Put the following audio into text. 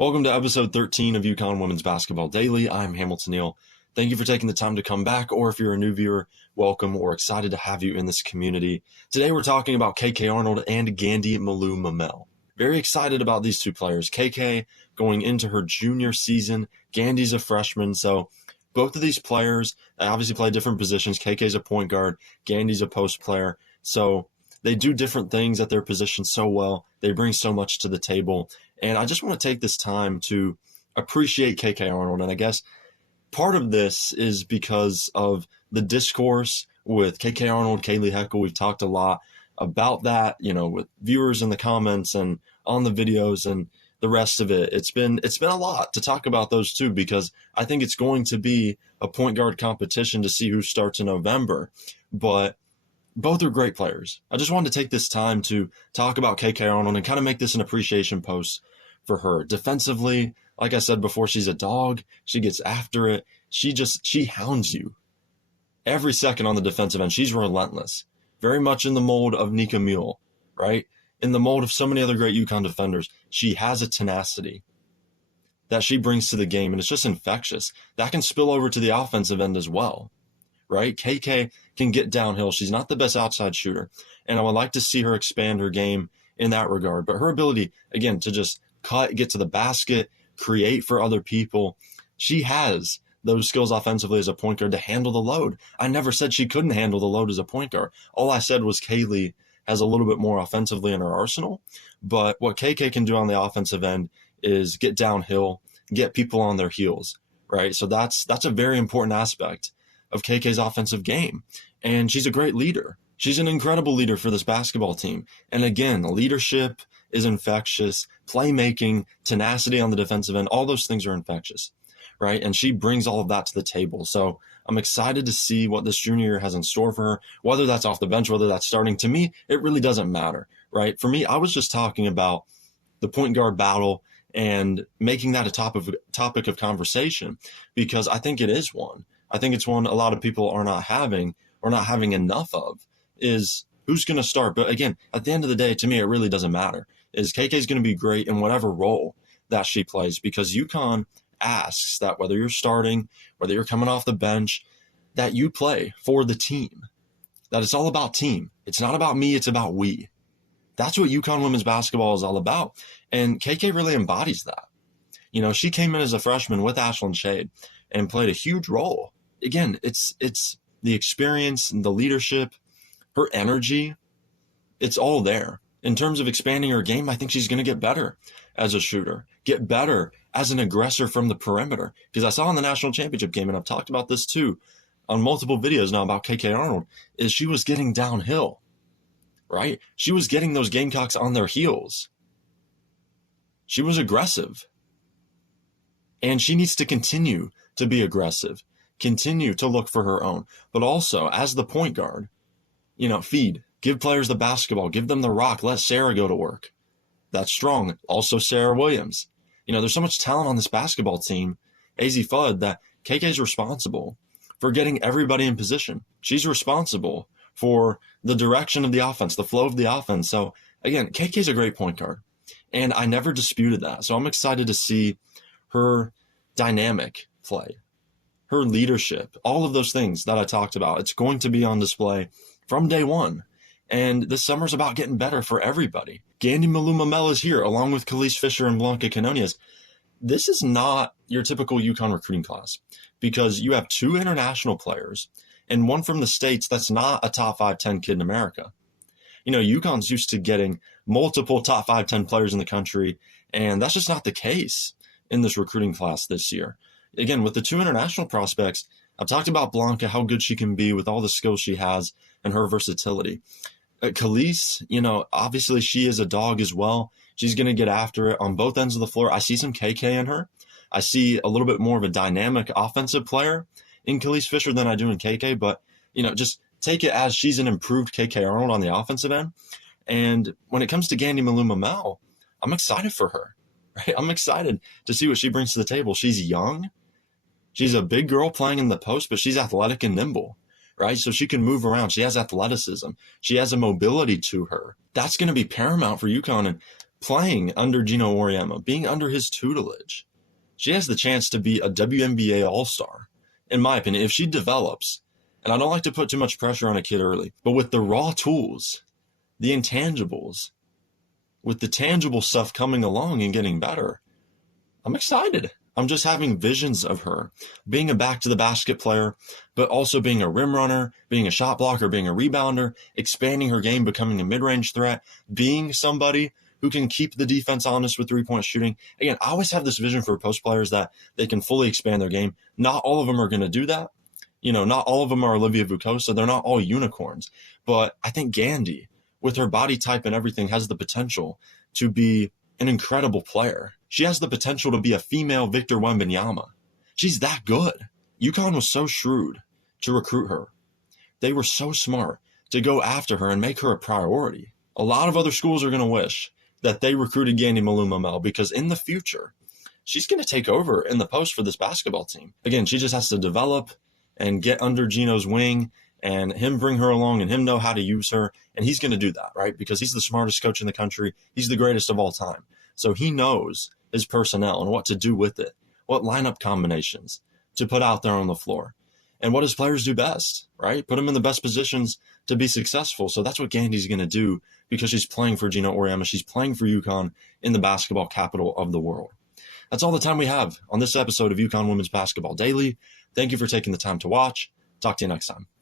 Welcome to episode 13 of UConn Women's Basketball Daily. I'm Hamilton Neal. Thank you for taking the time to come back, or if you're a new viewer, welcome. We're excited to have you in this community. Today we're talking about KK Arnold and Gandy Malu Ml. Very excited about these two players. KK going into her junior season. Gandy's a freshman, so both of these players obviously play different positions. KK's a point guard, Gandy's a post player. So they do different things at their position so well. They bring so much to the table. And I just want to take this time to appreciate KK Arnold. And I guess part of this is because of the discourse with KK Arnold, Kaylee Heckle. We've talked a lot about that, with viewers in the comments and on the videos and the rest of it. It's been a lot to talk about those two, because I think it's going to be a point guard competition to see who starts in November. But both are great players. I just wanted to take this time to talk about KK Arnold and kind of make this an appreciation post for her. Defensively, like I said before, she's a dog. She gets after it. She hounds you every second on the defensive end. She's relentless. Very much in the mold of Malu Ml, right? In the mold of so many other great UConn defenders. She has a tenacity that she brings to the game, and it's just infectious. That can spill over to the offensive end as well, right? KK can get downhill. She's not the best outside shooter, and I would like to see her expand her game in that regard. But her ability, again, to just cut, get to the basket, create for other people, she has those skills offensively as a point guard to handle the load. I never said she couldn't handle the load as a point guard. All I said was Kaylee has a little bit more offensively in her arsenal. But what KK can do on the offensive end is get downhill, get people on their heels, right? So that's a very important aspect of KK's offensive game. And she's a great leader. She's an incredible leader for this basketball team. And again, leadership is infectious. Playmaking, tenacity on the defensive end, all those things are infectious, right? And she brings all of that to the table. So I'm excited to see what this junior year has in store for her, whether that's off the bench, whether that's starting. To me, it really doesn't matter, right? For me, I was just talking about the point guard battle and making that a topic of conversation, because I think it is one. I think it's one a lot of people are not having, or not having enough of, is who's going to start. But again, at the end of the day, to me, it really doesn't matter. Is KK's going to be great in whatever role that she plays, because UConn asks that whether you're starting, whether you're coming off the bench, that you play for the team, that it's all about team. It's not about me, it's about we. That's what UConn women's basketball is all about. And KK really embodies that. She came in as a freshman with Ashland Shade and played a huge role. Again, it's the experience and the leadership, her energy, it's all there. In terms of expanding her game, I think she's going to get better as a shooter, get better as an aggressor from the perimeter. Because I saw in the national championship game, and I've talked about this too on multiple videos now about KK Arnold, is she was getting downhill, right? She was getting those Gamecocks on their heels. She was aggressive. And she needs to continue to be aggressive, continue to look for her own. But also, as the point guard, feed. Give players the basketball. Give them the rock. Let Sarah go to work. That's strong. Also, Sarah Williams. There's so much talent on this basketball team, azzi fudd, that KK is responsible for getting everybody in position. She's responsible for the direction of the offense, the flow of the offense. So, again, KK's a great point guard, and I never disputed that. So I'm excited to see her dynamic play, her leadership, all of those things that I talked about. It's going to be on display from day one. And this summer's about getting better for everybody. Gandy Malu Ml is here, along with Khalees Fisher and Blanca Canonias. This is not your typical UConn recruiting class, because you have two international players and one from the States that's not a top 5-10 kid in America. UConn's used to getting multiple top 5-10 players in the country, and that's just not the case in this recruiting class this year. Again, with the two international prospects, I've talked about Blanca, how good she can be with all the skills she has and her versatility. Khalees, obviously she is a dog as well. She's going to get after it on both ends of the floor. I see some KK in her. I see a little bit more of a dynamic offensive player in Khalees Fisher than I do in KK, but, just take it as she's an improved KK Arnold on the offensive end. And when it comes to Gandy Malu Ml, I'm excited for her, right? I'm excited to see what she brings to the table. She's young. She's a big girl playing in the post, but she's athletic and nimble, right? So she can move around. She has athleticism. She has a mobility to her. That's going to be paramount for UConn. And playing under Geno Auriemma, being under his tutelage. She has the chance to be a WNBA All-Star, in my opinion, if she develops. And I don't like to put too much pressure on a kid early, but with the raw tools, the intangibles, with the tangible stuff coming along and getting better, I'm excited. I'm just having visions of her being a back-to-the-basket player, but also being a rim runner, being a shot blocker, being a rebounder, expanding her game, becoming a mid-range threat, being somebody who can keep the defense honest with three-point shooting. Again, I always have this vision for post players that they can fully expand their game. Not all of them are going to do that. Not all of them are Olivia Vukosa. They're not all unicorns. But I think Gandy, with her body type and everything, has the potential to be an incredible player. She has the potential to be a female Victor Wembanyama. She's that good. UConn was so shrewd to recruit her. They were so smart to go after her and make her a priority. A lot of other schools are going to wish that they recruited Malu Ml, because in the future, she's going to take over in the post for this basketball team. Again, she just has to develop and get under Geno's wing and him bring her along and him know how to use her. And he's going to do that, right? Because he's the smartest coach in the country. He's the greatest of all time. So he knows his personnel and what to do with it, what lineup combinations to put out there on the floor, and what his players do best, right? Put them in the best positions to be successful. So that's what Gandy's going to do, because she's playing for Geno Auriemma. She's playing for UConn in the basketball capital of the world. That's all the time we have on this episode of UConn Women's Basketball Daily. Thank you for taking the time to watch. Talk to you next time.